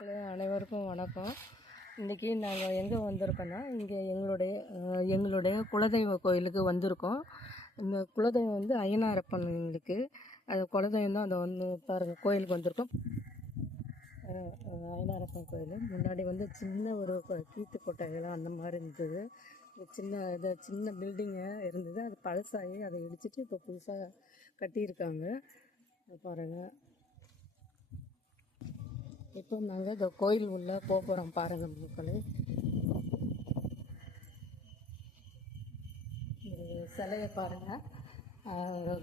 மக்களே அனைவருக்கும் வணக்கம். இன்றைக்கி நாங்கள் எங்கே வந்திருக்கோன்னா இங்கே எங்களுடைய எங்களுடைய குலதெய்வ கோயிலுக்கு வந்திருக்கோம். இந்த குலதெய்வம் வந்து அய்யனாரப்பன் எங்களுக்கு அது குலதெய்வம் தான் அதை வந்து பாருங்கள் கோயிலுக்கு வந்திருக்கோம். அய்யனாரப்பன் ஐயனாரப்பன் கோயில். முன்னாடி வந்து சின்ன ஒரு கீத்து கொட்டைகளாக அந்த மாதிரி இருந்தது. சின்ன இது சின்ன பில்டிங்கு இருந்தது. அது பழசாகி அதை இடிச்சிட்டு இப்போ புதுசாக கட்டியிருக்காங்க. பாருங்கள் இப்போ நாங்கள் இந்த கோயில் உள்ளே போக போகிறோம் பாருங்கள் மக்களே. சிலையை பாருங்கள்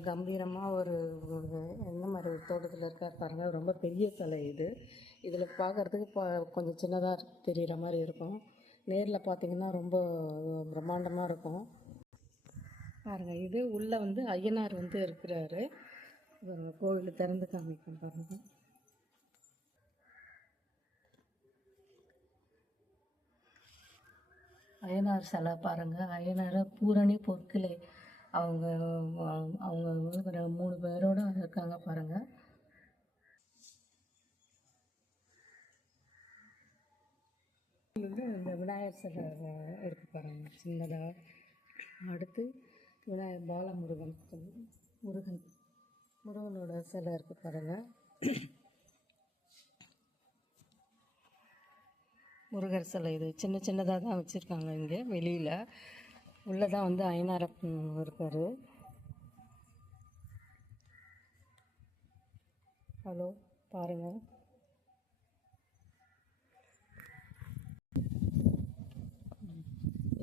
கம்பீரமாக ஒரு எந்த என்ன மாதிரி ஒரு தோட்டத்தில் இருக்கார் பாருங்கள் ரொம்ப பெரிய சிலை இது. இதில் பார்க்குறதுக்கு இப்போ கொஞ்சம் சின்னதாக தெரிகிற மாதிரி இருக்கும். நேரில் பார்த்தீங்கன்னா ரொம்ப பிரம்மாண்டமாக இருக்கும். பாருங்கள் இது உள்ளே வந்து ஐயனார் வந்து இருக்கிறாரு. கோவில் திறந்து காமிக்கும் பாருங்கள் அய்யனார் சிலை பாருங்கள் அய்யனார் பூரணி பொற்கிளை. அவங்க அவங்க மூணு பேரோட இருக்காங்க பாருங்கள் வந்து இந்த விநாயகர் சிலை இருக்கு பாருங்க. சின்னதாக அடுத்து விநாயகர் பாலமுருகன். முருகன். முருகனோட சிலை இருக்குது பாருங்கள் முருகர் சிலை இது. சின்ன சின்னதாக தான் வச்சுருக்காங்க இங்கே வெளியில். உள்ளே தான் வந்து ஐநாரப்பன் இருக்கார். ஹலோ பாருங்கள்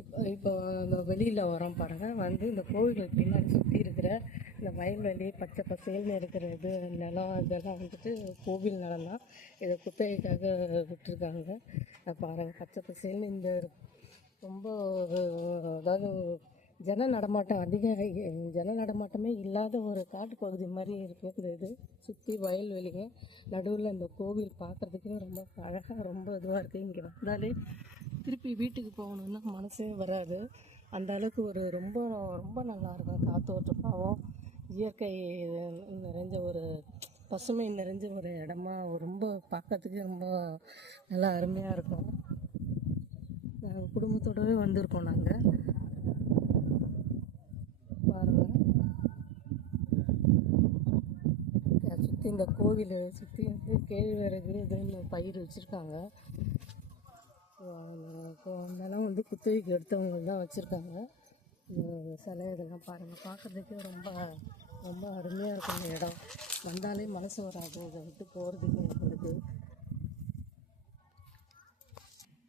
இப்போ இப்போ வெளியில் வரோம் பாருங்கள் வந்து இந்த கோவிலுக்கு பின்னாடி சுற்றி இருக்கிற இந்த வயல்வெளி பச்சை பசேல்னு இருக்கிற இது நிலம் இதெல்லாம் வந்துட்டு கோவில் நிலம் தான் இதை குத்தகைக்காக விட்டுருக்காங்க. அதை பாருங்கள் பச்சை பசேல்னு இந்த ரொம்ப அதாவது ஜன நடமாட்டம் அதிக ஜன நடமாட்டமே இல்லாத ஒரு காட்டுப்பகுதி மாதிரி இருக்குது இது. சுற்றி வயல்வெளிங்க. நடுவில் இந்த கோவில் பார்க்குறதுக்கே ரொம்ப அழகாக ரொம்ப இதுவாக இருக்குது இங்கே வந்தாலே திருப்பி வீட்டுக்கு போகணுன்னா மனசே வராது. அந்த அளவுக்கு ஒரு ரொம்ப ரொம்ப நல்லா இருக்கும். காத்தோட்டமாகவும் இயற்கை நிறைஞ்ச ஒரு பசுமை நிறைஞ்ச ஒரு இடமா ரொம்ப பார்க்கறதுக்கு ரொம்ப நல்லா அருமையாக இருக்கும். நாங்கள் குடும்பத்தோடவே வந்திருக்கோம் நாங்கள் பாருங்கள் சுற்றி இந்த கோவில் சுற்றி வந்து கேழ்வரகு இதுன்னு பயிர் வச்சுருக்காங்க. அதெல்லாம் வந்து குத்தகைக்கு எடுத்தவங்க தான் வச்சுருக்காங்க சிலை இதெல்லாம் பாருங்கள் பார்க்குறதுக்கே ரொம்ப ரொம்ப அருமையாக இருக்கும் இந்த இடம். வந்தாலே மனசு வராது. அதை விட்டு போகிறதுக்கு எங்களுக்கு.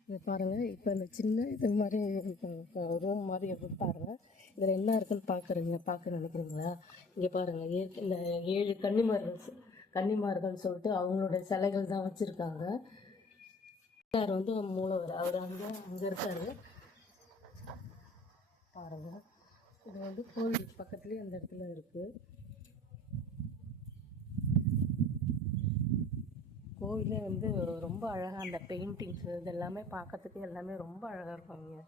இது பாருங்கள் இப்போ இந்த சின்ன இது மாதிரி ரூம் மாதிரி எப்படி பாருங்கள் இதில் என்ன இருக்குன்னு பார்க்குறீங்க பார்க்க நினைக்கிறீங்களா? இங்கே பாருங்கள் ஏ இந்த ஏழு கன்னிமார்கள் கன்னிமார்கள்னு கன்னிமார்கள் சொல்லிட்டு அவங்களோட சிலைகள் தான் வச்சுருக்காங்க. யார் வந்து மூலவர்? அவர் அங்கே அங்கே இருக்காரு. பாருங்கள் இது வந்து கோவில் பக்கத்துலேயே அந்த இடத்துல இருக்குது கோவிலே வந்து ரொம்ப அழகாக அந்த பெயிண்டிங்ஸ் இது எல்லாமே பார்க்கறதுக்கு எல்லாமே ரொம்ப அழகாக இருக்கும் இங்கே.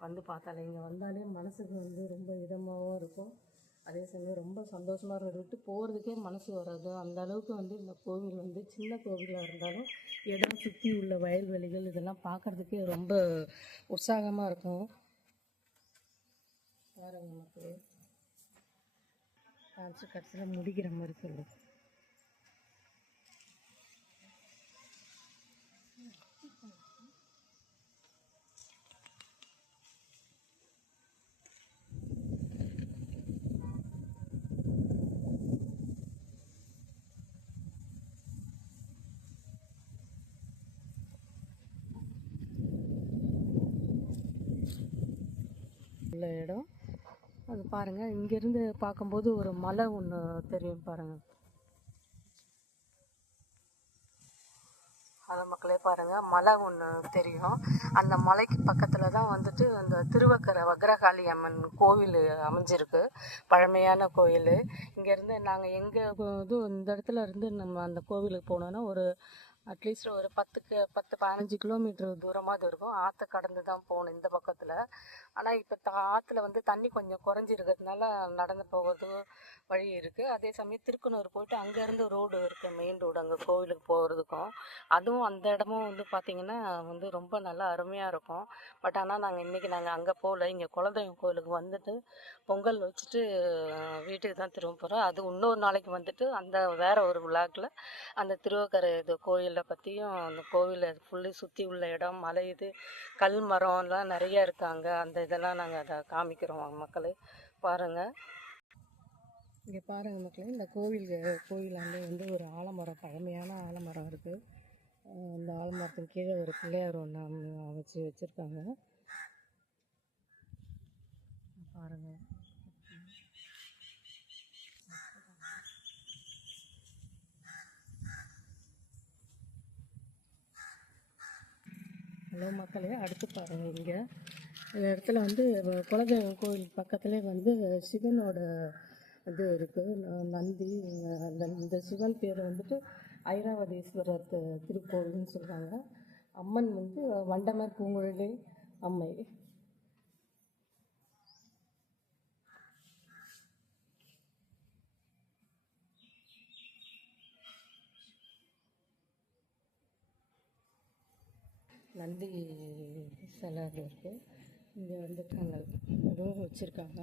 வந்து பார்த்தாலே இங்கே வந்தாலே மனசுக்கு வந்து ரொம்ப இதமாகவும் இருக்கும். அதே சமயம் ரொம்ப சந்தோஷமாக இருந்துட்டு விட்டு போகிறதுக்கே மனசு வராது. அந்த அளவுக்கு வந்து இந்த கோவில் வந்து சின்ன கோவிலாக இருந்தாலும் இடம் சுற்றி உள்ள வயல்வெளிகள் இதெல்லாம் பார்க்கறதுக்கே ரொம்ப உற்சாகமாக இருக்கும். பாருங்க மக்களே. காமிச்சு கடைசியில் முடிக்கிற மாதிரி சொல்லு உள்ள இடம் பாருங்கள் இங்கேருந்து பார்க்கும்போது ஒரு மலை ஒன்று தெரியும் பாருங்கள் அது மக்களே பாருங்கள் மலை ஒன்று தெரியும். அந்த மலைக்கு பக்கத்தில் தான் வந்துட்டு அந்த திருவக்கரை வக்ரகாளி அம்மன் கோவில் அமைஞ்சிருக்கு. பழமையான கோயில். இங்கேருந்து நாங்கள் எங்கே இது இந்த இடத்துல இருந்து நம்ம அந்த கோவிலுக்கு போனோன்னா ஒரு அட்லீஸ்ட் ஒரு பத்துக்கு பத்து பதினஞ்சு கிலோமீட்டர் தூரமாக இருக்கும். ஆற்றை கடந்து தான் போகணும் இந்த பக்கத்தில். ஆனால் இப்போ த ஆற்றுல வந்து தண்ணி கொஞ்சம் குறைஞ்சிருக்கிறதுனால நடந்து போகிறது வழி இருக்குது அதே சமயம் திருக்கனூர் போயிட்டு அங்கேருந்து ரோடு இருக்குது மெயின் ரோடு அங்கே கோவிலுக்கு போகிறதுக்கும். அதுவும் அந்த இடமும் வந்து பார்த்திங்கன்னா வந்து ரொம்ப நல்லா அருமையாக இருக்கும். பட் ஆனால் நாங்கள் இன்றைக்கி நாங்கள் அங்கே போகல. இங்கே குலதெய்வம் கோவிலுக்கு வந்துட்டு பொங்கல் வச்சுட்டு வீட்டுக்கு தான் திரும்ப போகிறோம் அது இன்னொரு நாளைக்கு வந்துட்டு அந்த வேற ஒரு விழாக்கில் அந்த திருவக்கரை இது கோயில் பற்றியும் அந்த கோவிலை ஃபுல்லி சுற்றி உள்ள இடம் மலை இது கல் மரம்லாம் நிறைய இருக்காங்க. அந்த இதெல்லாம் நாங்கள் அதை காமிக்கிறோம் மக்களே. பாருங்கள் இங்கே பாருங்கள் மக்களே இந்த கோவில் கோவிலாண்டே வந்து ஒரு ஆலமரம் பழமையான ஆலமரம் இருக்குது அந்த ஆலமரத்தின் கீழே ஒரு பிள்ளையார் ஒன்று வச்சு வச்சுருக்காங்க. பாருங்கள் ஹலோ மக்களே அடுத்து பாருங்கள் இங்கே. இந்த இடத்துல வந்து குலதெய்வம் கோயில் பக்கத்துலேயே வந்து சிவனோட இது இருக்குது நந்தி அந்த இந்த சிவன் பேர் வந்துட்டு ஐராவதீஸ்வரர் திருக்கோவில்னு சொல்கிறாங்க அம்மன் வந்து வண்டமர் பூங்குழலி அம்மை. நந்தி சிலை இருக்குது இங்கே வந்துட்டு அந்த இதுவும் வச்சுருக்காங்க.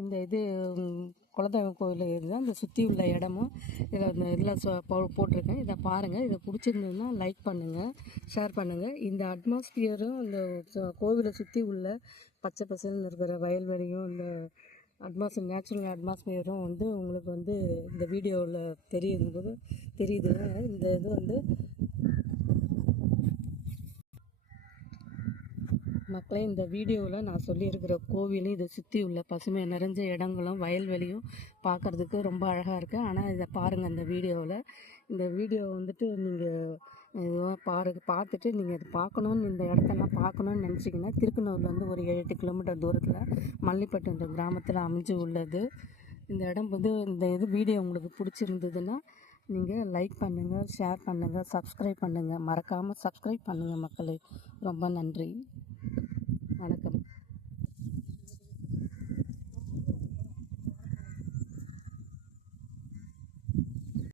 இந்த இது குலதெய்வம் கோயில் இதுதான் இந்த சுற்றி உள்ள இடமும் இதில் இந்த இதில் சொ- போட்டிருக்கேன். இதை பாருங்கள் இதை பிடிச்சிருந்ததுன்னா லைக் பண்ணுங்கள் ஷேர் பண்ணுங்கள் இந்த அட்மாஸ்பியரும் இந்த கோவிலை சுற்றி உள்ள பச்சை பசேல்னு இருக்கிற வயல்வெளியும் இந்த அட்மாஸ் நேச்சுரல் அட்மாஸ்பியரும் வந்து உங்களுக்கு வந்து இந்த வீடியோவில் தெரியும் போது தெரியுது இந்த இது வந்து மக்களே இந்த வீடியோவில் நான் சொல்லியிருக்கிற கோவிலும் இதை சுற்றி உள்ள பசுமை நிறைஞ்ச இடங்களும் வயல்வெளியும் பார்க்குறதுக்கு ரொம்ப அழகாக இருக்குது ஆனால் இதை பாருங்கள் இந்த வீடியோவில் இந்த வீடியோ வந்துட்டு நீங்கள் இதுவாக பாரு பார்த்துட்டு நீங்கள் இது பார்க்கணுன்னு இந்த இடத்தெல்லாம் பார்க்கணுன்னு நினச்சிங்கன்னா திருக்கனூர்லேருந்து ஒரு ஏழு எட்டு கிலோமீட்டர் தூரத்தில் மல்லிப்பட்டு கிராமத்தில் அமைஞ்சு உள்ளது. இந்த இடம் வந்து இந்த இது வீடியோ உங்களுக்கு பிடிச்சிருந்ததுன்னா நீங்கள் லைக் பண்ணுங்கள் ஷேர் பண்ணுங்கள் சப்ஸ்கிரைப் பண்ணுங்கள் மறக்காமல் சப்ஸ்கிரைப் பண்ணுங்கள் மக்களே. ரொம்ப நன்றி. வணக்கம்.